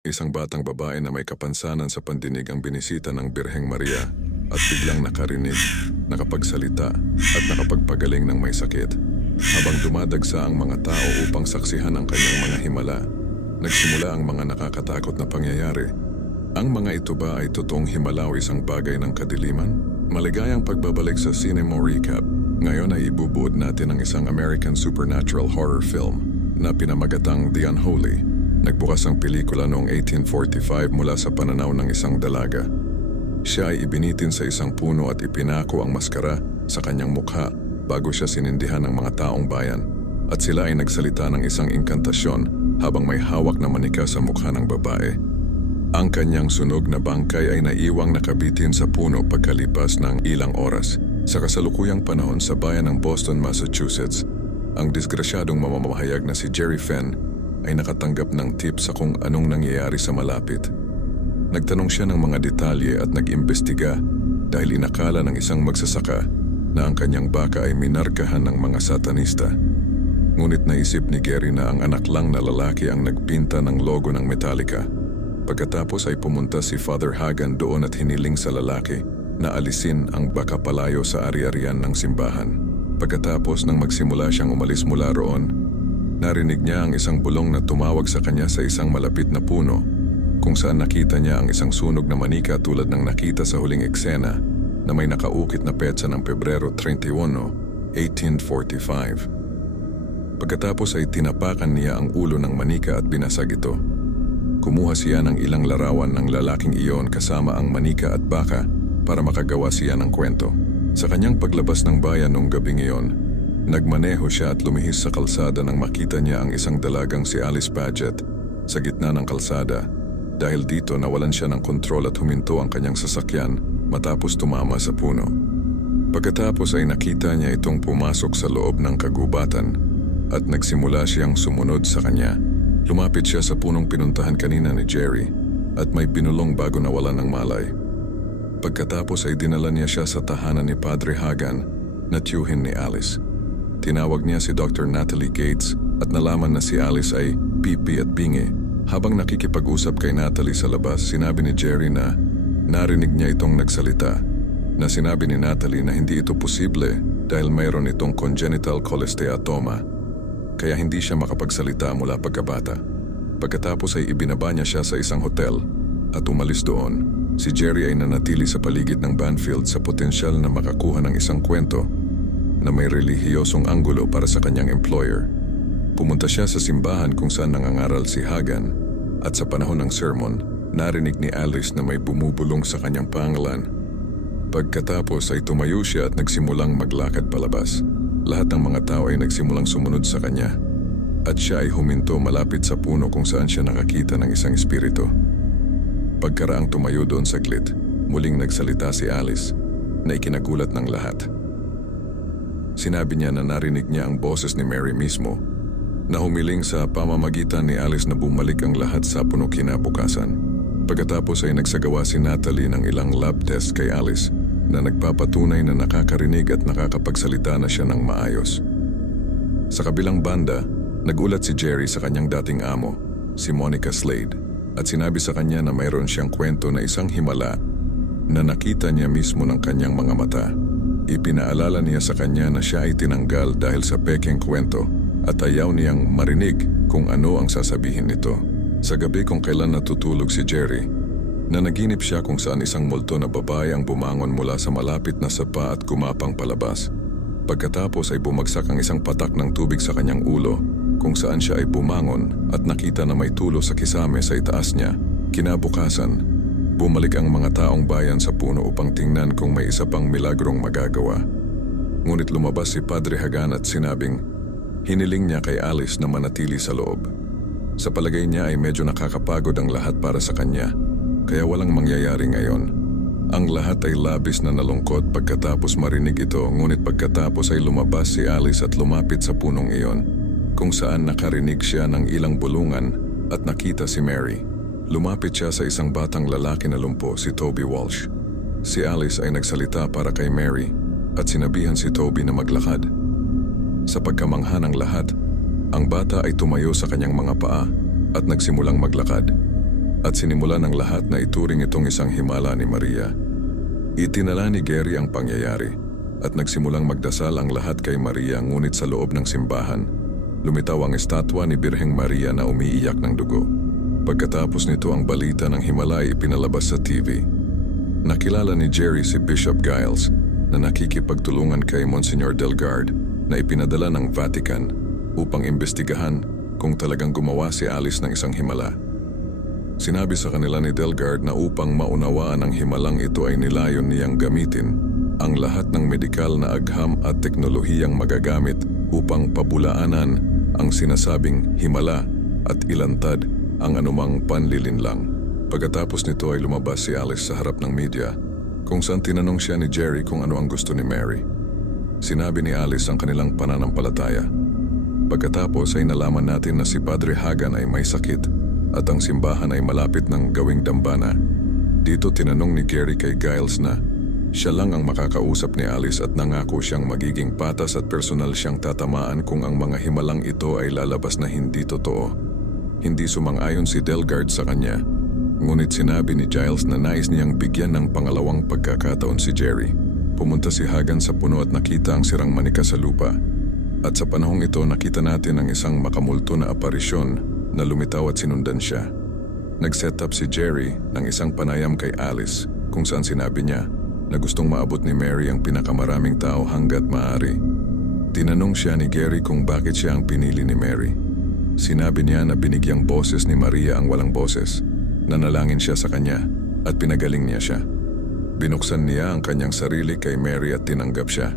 Isang batang babae na may kapansanan sa pandinig ang binisita ng Birheng Maria at biglang nakarinig, nakapagsalita at nakapagpagaling ng may sakit. Habang dumadagsa ang mga tao upang saksihan ang kanyang mga himala, nagsimula ang mga nakakatakot na pangyayari. Ang mga ito ba ay totoong himala o isang bagay ng kadiliman? Maligayang pagbabalik sa Cinema Recap. Ngayon ay ibubuod natin ang isang American supernatural horror film na pinamagatang The Unholy. Nagbukas ang pelikula noong 1845 mula sa pananaw ng isang dalaga. Siya ay ibinitin sa isang puno at ipinako ang maskara sa kanyang mukha bago siya sinindihan ng mga taong bayan, at sila ay nagsalita ng isang inkantasyon habang may hawak na manika sa mukha ng babae. Ang kanyang sunog na bangkay ay naiwang nakabitin sa puno pagkalipas ng ilang oras. Sa kasalukuyang panahon sa bayan ng Boston, Massachusetts, ang disgrasyadong mamamahayag na si Jerry Fenn ay nakatanggap ng tip sa kung anong nangyayari sa malapit. Nagtanong siya ng mga detalye at nag-imbestiga dahil inakala ng isang magsasaka na ang kanyang baka ay minarkahan ng mga satanista. Ngunit naisip ni Gary na ang anak lang na lalaki ang nagpinta ng logo ng Metallica. Pagkatapos ay pumunta si Father Hagan doon at hiniling sa lalaki na alisin ang baka palayo sa ari-arian ng simbahan. Pagkatapos nang magsimula siyang umalis mula roon, narinig niya ang isang bulong na tumawag sa kanya sa isang malapit na puno, kung saan nakita niya ang isang sunog na manika tulad ng nakita sa huling eksena na may nakaukit na petsa ng Pebrero 31, 1845. Pagkatapos ay tinapakan niya ang ulo ng manika at binasag ito. Kumuha siya ng ilang larawan ng lalaking iyon kasama ang manika at baka para makagawa siya ng kwento. Sa kanyang paglabas ng bayan noong gabing iyon, nagmaneho siya at lumihis sa kalsada nang makita niya ang isang dalagang si Alice Paget sa gitna ng kalsada. Dahil dito nawalan siya ng kontrol at huminto ang kanyang sasakyan matapos tumama sa puno. Pagkatapos ay nakita niya itong pumasok sa loob ng kagubatan at nagsimula siyang sumunod sa kanya. Lumapit siya sa punong pinuntahan kanina ni Jerry at may binulong bago nawalan ng malay. Pagkatapos ay dinala niya siya sa tahanan ni Padre Hagan na tiyuhin ni Alice. Tinawag niya si Dr. Natalie Gates at nalaman na si Alice ay pipi at bingi. Habang nakikipag-usap kay Natalie sa labas, sinabi ni Jerry na narinig niya itong nagsalita, na sinabi ni Natalie na hindi ito posible dahil mayroon itong congenital cholesteatoma, kaya hindi siya makapagsalita mula pagkabata. Pagkatapos ay ibinaba niya siya sa isang hotel at umalis doon. Si Jerry ay nanatili sa paligid ng Banfield sa potensyal na makakuha ng isang kwento na may relihiyosong anggulo para sa kanyang employer. Pumunta siya sa simbahan kung saan nangangaral si Hagan at sa panahon ng sermon, narinig ni Alice na may bumubulong sa kanyang pangalan. Pagkatapos ay tumayo siya at nagsimulang maglakad palabas. Lahat ng mga tao ay nagsimulang sumunod sa kanya at siya ay huminto malapit sa puno kung saan siya nakakita ng isang espiritu. Pagkaraang tumayo doon saglit, muling nagsalita si Alice na ikinagulat ng lahat. Sinabi niya na narinig niya ang boses ni Mary mismo na humiling sa pamamagitan ni Alice na bumalik ang lahat sa puno kinabukasan. Pagkatapos ay nagsagawa si Natalie ng ilang lab test kay Alice na nagpapatunay na nakakarinig at nakakapagsalita na siya ng maayos. Sa kabilang banda, nagulat si Jerry sa kanyang dating amo, si Monica Slade, at sinabi sa kanya na mayroon siyang kwento na isang himala na nakita niya mismo ng kanyang mga mata. Ipinaalala niya sa kanya na siya ay tinanggal dahil sa pekeng kwento at ayaw niyang marinig kung ano ang sasabihin nito. Sa gabi kung kailan natutulog si Jerry, nanaginip siya kung saan isang multo na babae ang bumangon mula sa malapit na sapa at gumapang palabas. Pagkatapos ay bumagsak ang isang patak ng tubig sa kanyang ulo kung saan siya ay bumangon at nakita na may tulo sa kisame sa itaas niya. Kinabukasan, bumalik ang mga taong bayan sa puno upang tingnan kung may isa pang milagrong magagawa. Ngunit lumabas si Padre Hagan at sinabing hiniling niya kay Alice na manatili sa loob. Sa palagay niya ay medyo nakakapagod ang lahat para sa kanya, kaya walang mangyayari ngayon. Ang lahat ay labis na nalungkot pagkatapos marinig ito, ngunit pagkatapos ay lumabas si Alice at lumapit sa punong iyon, kung saan nakarinig siya ng ilang bulungan at nakita si Mary. Lumapit siya sa isang batang lalaki na lumpo, si Toby Walsh. Si Alice ay nagsalita para kay Mary at sinabihan si Toby na maglakad. Sa pagkamangha ng lahat, ang bata ay tumayo sa kanyang mga paa at nagsimulang maglakad. at sinimula ng lahat na ituring itong isang himala ni Maria. Itinala ni Gary ang pangyayari at nagsimulang magdasal ang lahat kay Maria, ngunit sa loob ng simbahan, lumitaw ang estatwa ni Birheng Maria na umiiyak ng dugo. Pagkatapos nito, ang balita ng himala ay ipinalabas sa TV. Nakilala ni Jerry si Bishop Giles na nakikipagtulungan kay Monsignor Delgard na ipinadala ng Vatican upang imbestigahan kung talagang gumawa si Alice ng isang himala. Sinabi sa kanila ni Delgard na upang maunawaan ang himalang ito ay nilayon niyang gamitin ang lahat ng medikal na agham at teknolohiyang magagamit upang pabulaanan ang sinasabing himala at ilantad ang anumang panlilinlang. Pagkatapos nito ay lumabas si Alice sa harap ng media kung saan tinanong siya ni Jerry kung ano ang gusto ni Mary. Sinabi ni Alice ang kanilang pananampalataya. Pagkatapos ay nalaman natin na si Padre Hagan ay may sakit at ang simbahan ay malapit ng gawing dambana. Dito tinanong ni Gary kay Giles na siya lang ang makakausap ni Alice at nangako siyang magiging patas at personal siyang tatamaan kung ang mga himalang ito ay lalabas na hindi totoo. Hindi sumang-ayon si Delgard sa kanya, ngunit sinabi ni Giles na nais niyang bigyan ng pangalawang pagkakataon si Jerry. Pumunta si Hagan sa puno at nakita ang sirang manika sa lupa. At sa panahong ito nakita natin ang isang makamulto na aparisyon na lumitaw at sinundan siya. Nag-set up si Jerry ng isang panayam kay Alice kung saan sinabi niya na gustong maabot ni Mary ang pinakamaraming tao hanggat maaari. Tinanong siya ni Gary kung bakit siya ang pinili ni Mary. Sinabi niya na binigyang boses ni Maria ang walang boses. Nanalangin siya sa kanya at pinagaling niya siya. Binuksan niya ang kanyang sarili kay Mary at tinanggap siya.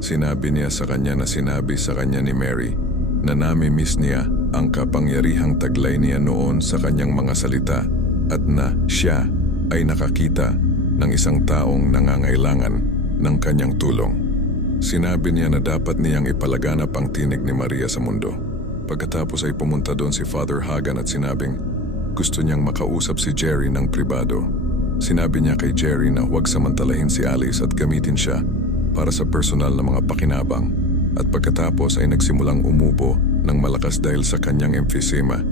Sinabi niya sa kanya na sinabi sa kanya ni Mary na nami-miss niya ang kapangyarihang taglay niya noon sa kanyang mga salita at na siya ay nakakita ng isang taong nangangailangan ng kanyang tulong. Sinabi niya na dapat niyang ipalaganap ang tinig ni Maria sa mundo. Pagkatapos ay pumunta doon si Father Hagan at sinabing gusto niyang makausap si Jerry ng pribado. Sinabi niya kay Jerry na huwag samantalahin si Alice at gamitin siya para sa personal na mga pakinabang, at pagkatapos ay nagsimulang umubo ng malakas dahil sa kanyang emphysema.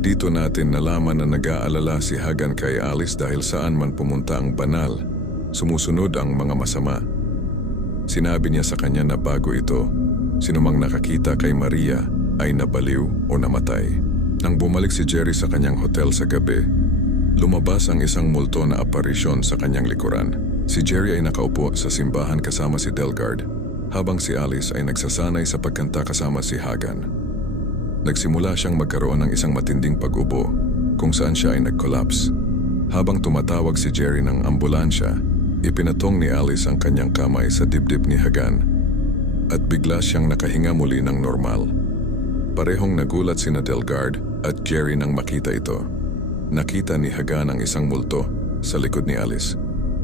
Dito natin nalaman na nag-aalala si Hagan kay Alice dahil saan man pumunta ang banal, sumusunod ang mga masama. Sinabi niya sa kanya na bago ito, sinumang nakakita kay Maria ay nabaliw o namatay. Nang bumalik si Jerry sa kanyang hotel sa gabi, lumabas ang isang multo na aparisyon sa kanyang likuran. Si Jerry ay nakaupo sa simbahan kasama si Delgard, habang si Alice ay nagsasanay sa pagkanta kasama si Hagan. Nagsimula siyang magkaroon ng isang matinding pag-ubo kung saan siya ay nag-collapse. Habang tumatawag si Jerry ng ambulansya, ipinatong ni Alice ang kanyang kamay sa dibdib ni Hagan at bigla siyang nakahinga muli ng normal. Parehong nagulat sina Delgard at Jerry nang makita ito. Nakita ni Hagan ang isang multo sa likod ni Alice.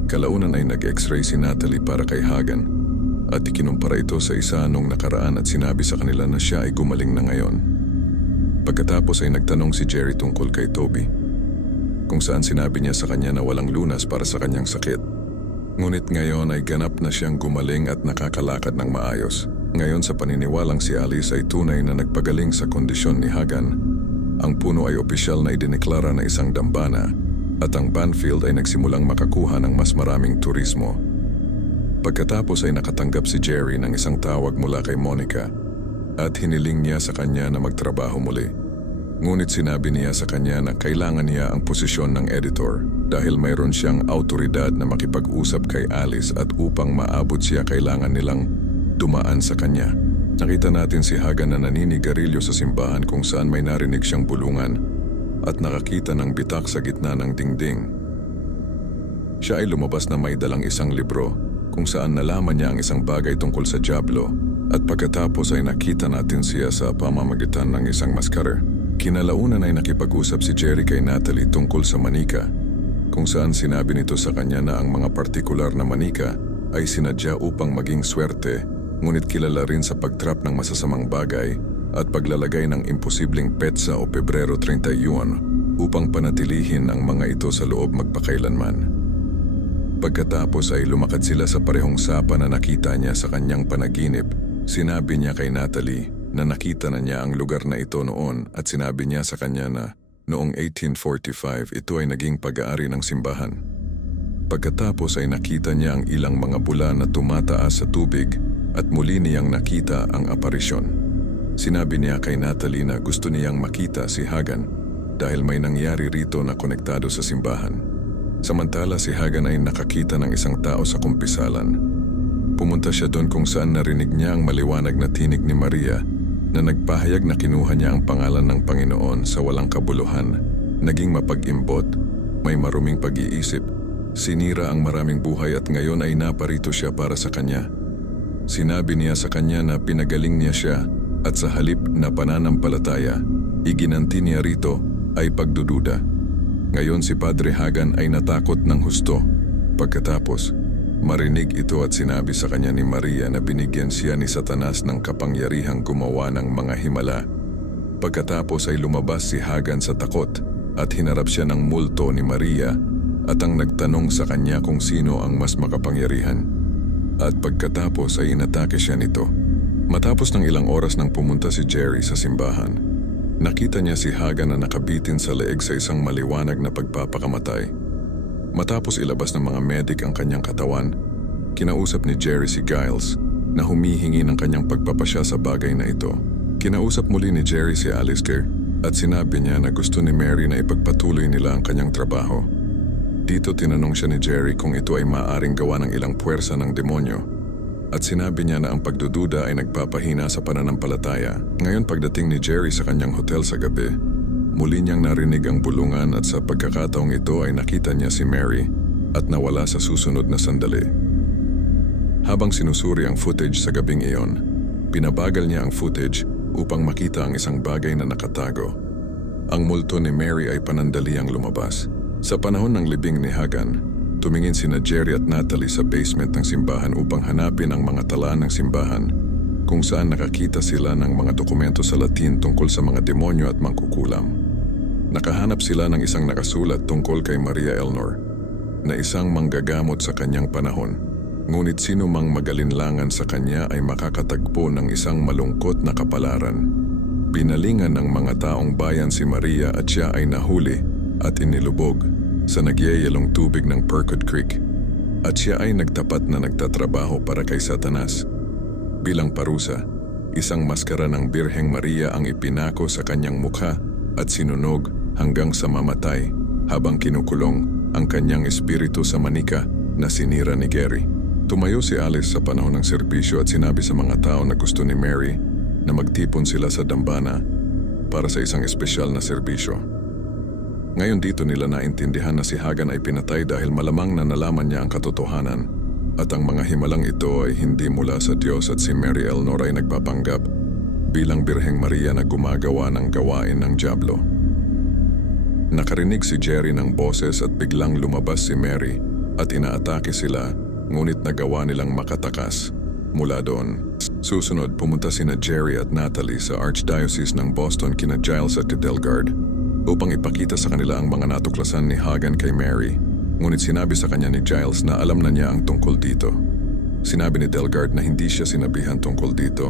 Kalaunan ay nag-x-ray si Natalie para kay Hagan at ikinumpara ito sa isa nung nakaraan at sinabi sa kanila na siya ay gumaling na ngayon. Pagkatapos ay nagtanong si Jerry tungkol kay Toby, kung saan sinabi niya sa kanya na walang lunas para sa kanyang sakit. Ngunit ngayon ay ganap na siyang gumaling at nakakalakad ng maayos. Ngayon sa paniniwalang si Alice ay tunay na nagpagaling sa kondisyon ni Hagan, ang puno ay opisyal na idineklara na isang dambana at ang Banfield ay nagsimulang makakuha ng mas maraming turismo. Pagkatapos ay nakatanggap si Jerry ng isang tawag mula kay Monica at hiniling niya sa kanya na magtrabaho muli. Ngunit sinabi niya sa kanya na kailangan niya ang posisyon ng editor dahil mayroon siyang autoridad na makipag-usap kay Alice at upang maabot siya kailangan nilang dumaan sa kanya. Nakita natin si Hagan na naninigarilyo sa simbahan kung saan may narinig siyang bulungan at nakakita ng bitak sa gitna ng dingding. Siya ay lumabas na may dalang isang libro kung saan nalaman niya ang isang bagay tungkol sa Diablo at pagkatapos ay nakita natin siya sa pamamagitan ng isang maskara. Kinalaunan ay nakipag-usap si Jerry kay Natalie tungkol sa manika kung saan sinabi nito sa kanya na ang mga partikular na manika ay sinadya upang maging swerte, ngunit kilala rin sa pagtrap ng masasamang bagay at paglalagay ng imposibleng petsa o Pebrero 31 upang panatilihin ang mga ito sa loob magpakailanman. Pagkatapos ay lumakad sila sa parehong sapa na nakita niya sa kanyang panaginip. Sinabi niya kay Natalie na nakita na niya ang lugar na ito noon at sinabi niya sa kanya na Noong 1845, ito ay naging pag-aari ng simbahan. Pagkatapos ay nakita niya ang ilang mga bula na tumataas sa tubig at muli niyang nakita ang aparisyon. Sinabi niya kay Natalie na gusto niyang makita si Hagan dahil may nangyari rito na konektado sa simbahan. Samantala si Hagan ay nakakita ng isang tao sa kumpisalan. Pumunta siya doon kung saan narinig niya ang maliwanag na tinig ni Maria na nagpahayag na kinuha niya ang pangalan ng Panginoon sa walang kabuluhan, naging mapag-imbot, may maruming pag-iisip, sinira ang maraming buhay at ngayon ay naparito siya para sa kanya. Sinabi niya sa kanya na pinagaling niya siya at sa halip na pananampalataya, iginanti niya rito ay pagdududa. Ngayon si Padre Hagan ay natakot ng husto. Pagkatapos, marinig ito at sinabi sa kanya ni Maria na binigyan siya ni Satanas ng kapangyarihang gumawa ng mga himala. Pagkatapos ay lumabas si Hagan sa takot at hinarap siya ng multo ni Maria at ang nagtanong sa kanya kung sino ang mas makapangyarihan. At pagkatapos ay inatake siya nito. Matapos ng ilang oras nang pumunta si Jerry sa simbahan, nakita niya si Hagan na nakabitin sa leeg sa isang maliwanag na pagpapakamatay. Matapos ilabas ng mga medik ang kanyang katawan, kinausap ni Jerry si Giles na humihingi ng kanyang pagpapasya sa bagay na ito. Kinausap muli ni Jerry si Alistair at sinabi niya na gusto ni Mary na ipagpatuloy nila ang kanyang trabaho. Dito tinanong siya ni Jerry kung ito ay maaaring gawa ng ilang puwersa ng demonyo at sinabi niya na ang pagdududa ay nagpapahina sa pananampalataya. Ngayon pagdating ni Jerry sa kanyang hotel sa gabi, muli niyang narinig ang bulungan at sa pagkakataong ito ay nakita niya si Mary at nawala sa susunod na sandali. Habang sinusuri ang footage sa gabing iyon, pinabagal niya ang footage upang makita ang isang bagay na nakatago. Ang multo ni Mary ay panandaliang lumabas. Sa panahon ng libing ni Hagan, tumingin sina Jerry at Natalie sa basement ng simbahan upang hanapin ang mga talaan ng simbahan kung saan nakakita sila ng mga dokumento sa Latin tungkol sa mga demonyo at mangkukulam. Nakahanap sila ng isang nakasulat tungkol kay Maria Eleanor na isang manggagamot sa kanyang panahon. Ngunit sino mang magalinlangan sa kanya ay makakatagpo ng isang malungkot na kapalaran. Pinalingan ng mga taong bayan si Maria at siya ay nahuli at inilubog sa nagyayalong tubig ng Perkwood Creek. At siya ay nagtapat na nagtatrabaho para kay Satanas. Bilang parusa, isang maskara ng Birheng Maria ang ipinako sa kanyang mukha at sinunog hanggang sa mamatay habang kinukulong ang kanyang espiritu sa manika na sinira ni Gary. Tumayo si Alice sa panahon ng serbisyo at sinabi sa mga tao na gusto ni Mary na magtipon sila sa dambana para sa isang espesyal na serbisyo. Ngayon dito nila naintindihan na si Hagan ay pinatay dahil malamang na nalaman niya ang katotohanan at ang mga himalang ito ay hindi mula sa Diyos at si Mary Eleanor ay nagpapanggap bilang Birheng Maria na gumagawa ng gawain ng dyablo. Nakarinig si Jerry ng boses at biglang lumabas si Mary at inaatake sila, ngunit nagawa nilang makatakas. Mula doon, susunod pumunta sina Jerry at Natalie sa Archdiocese ng Boston kina Giles at Delgard upang ipakita sa kanila ang mga natuklasan ni Hagan kay Mary. Ngunit sinabi sa kanya ni Giles na alam na niya ang tungkol dito. Sinabi ni Delgard na hindi siya sinabihan tungkol dito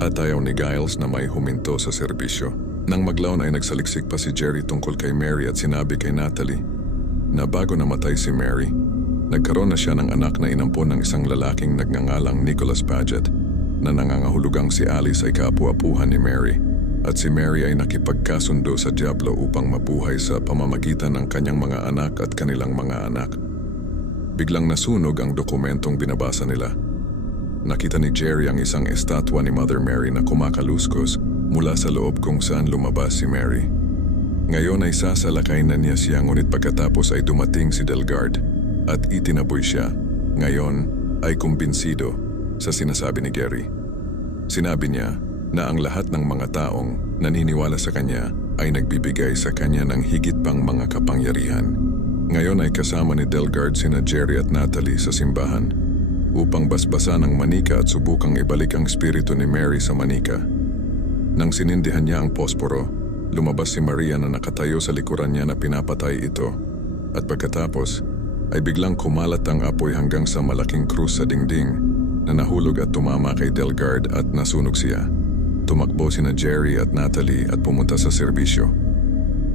at ayaw ni Giles na may huminto sa serbisyo. Nang maglaon ay nagsaliksik pa si Jerry tungkol kay Mary at sinabi kay Natalie na bago namatay si Mary, nagkaroon na siya ng anak na inampon ng isang lalaking nagngangalang Nicholas Paget na nangangahulugang si Alice ay kaapu-apuhan ni Mary at si Mary ay nakipagkasundo sa dyablo upang mabuhay sa pamamagitan ng kanyang mga anak at kanilang mga anak. Biglang nasunog ang dokumentong binabasa nila. Nakita ni Jerry ang isang estatwa ni Mother Mary na kumakaluskos mula sa loob kung saan lumabas si Mary. Ngayon ay sasalakay na niya siya ngunit pagkatapos ay dumating si Delgard at itinaboy siya. Ngayon ay kumbinsido sa sinasabi ni Gary. Sinabi niya na ang lahat ng mga taong naniniwala sa kanya ay nagbibigay sa kanya ng higit pang mga kapangyarihan. Ngayon ay kasama ni Delgard sina Jerry at Natalie sa simbahan upang basbasan ang manika at subukang ibalik ang espiritu ni Mary sa manika. Nang sinindihan niya ang posporo, lumabas si Maria na nakatayo sa likuran niya na pinapatay ito. At pagkatapos, ay biglang kumalat ang apoy hanggang sa malaking krus sa dingding na nahulog at tumama kay Delgard at nasunog siya. Tumakbo sina Jerry at Natalie at pumunta sa serbisyo.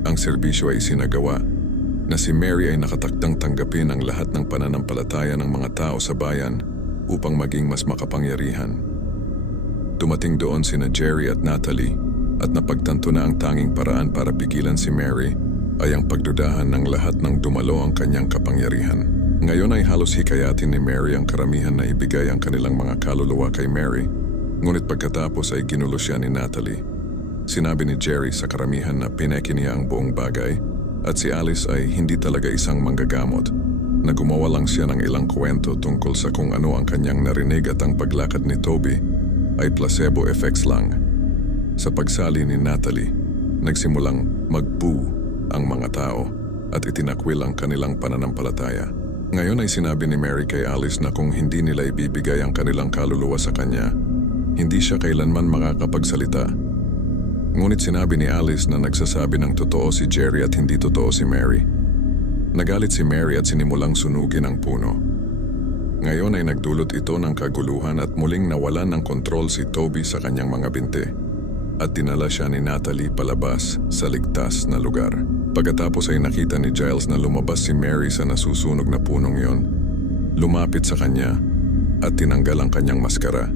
ang serbisyo ay isinagawa na si Mary ay nakatakdang tanggapin ang lahat ng pananampalataya ng mga tao sa bayan upang maging mas makapangyarihan. Dumating doon sina Jerry at Natalie at napagtanto na ang tanging paraan para pigilan si Mary ay ang pagdudahan ng lahat ng dumalo ang kanyang kapangyarihan. Ngayon ay halos hikayatin ni Mary ang karamihan na ibigay ang kanilang mga kaluluwa kay Mary, ngunit pagkatapos ay ginulo siya ni Natalie. Sinabi ni Jerry sa karamihan na pineki niya ang buong bagay at si Alice ay hindi talaga isang manggagamot, na gumawa lang siya ng ilang kwento tungkol sa kung ano ang kanyang narinig at ang paglakad ni Toby ay placebo effects lang. Sa pagsali ni Natalie, nagsimulang mag-boo ang mga tao at itinakwil ang kanilang pananampalataya. Ngayon ay sinabi ni Mary kay Alice na kung hindi nila ibibigay ang kanilang kaluluwa sa kanya, hindi siya kailanman makakapagsalita. Ngunit sinabi ni Alice na nagsasabi ng totoo si Jerry at hindi totoo si Mary. Nagalit si Mary at sinimulang sunugin ang puno. Ngayon ay nagdulot ito ng kaguluhan at muling nawalan ng kontrol si Toby sa kanyang mga binti at dinala siya ni Natalie palabas sa ligtas na lugar. Pagkatapos ay nakita ni Giles na lumabas si Mary sa nasusunog na punong yon. Lumapit sa kanya at tinanggal ang kanyang maskara.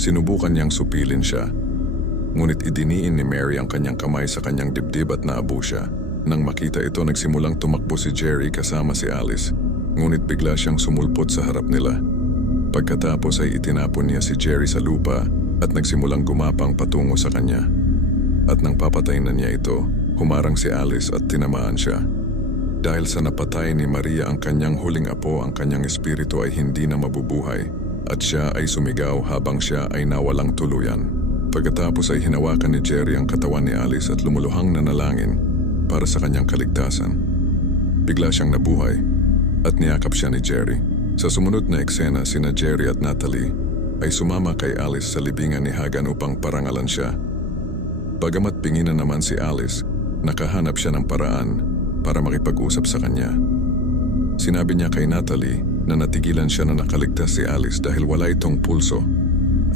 Sinubukan niyang supilin siya, ngunit idiniin ni Mary ang kanyang kamay sa kanyang dibdib at naabo siya. Nang makita ito, nagsimulang tumakbo si Jerry kasama si Alice, ngunit bigla siyang sumulpot sa harap nila. Pagkatapos ay itinapon niya si Jerry sa lupa at nagsimulang gumapang patungo sa kanya. At nang papatayin na niya ito, humarang si Alice at tinamaan siya. Dahil sa napatay ni Maria ang kanyang huling apo, ang kanyang espiritu ay hindi na mabubuhay at siya ay sumigaw habang siya ay nawalang tuluyan. Pagkatapos ay hinawakan ni Jerry ang katawan ni Alice at lumuluhang nanalangin para sa kanyang kaligtasan. Bigla siyang nabuhay at niyakap siya ni Jerry. Sa sumunod na eksena, sina Jerry at Natalie ay sumama kay Alice sa libingan ni Hagan upang parangalan siya. Bagamat pinginan naman si Alice, nakahanap siya ng paraan para makipag-usap sa kanya. Sinabi niya kay Natalie na natigilan siya na nakaligtas si Alice dahil wala itong pulso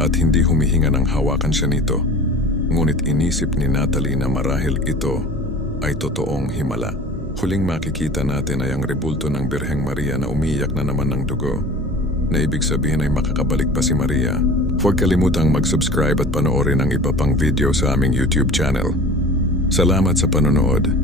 at hindi humihinga ng hawakan siya nito. Ngunit inisip ni Natalie na marahil ito ay totoong himala. Huling makikita natin ay ang rebulto ng Birheng Maria na umiiyak na naman ng dugo, na ibig sabihin ay makakabalik pa si Maria. Huwag kalimutang mag-subscribe at panoorin ang iba pang video sa aming YouTube channel. Salamat sa panonood.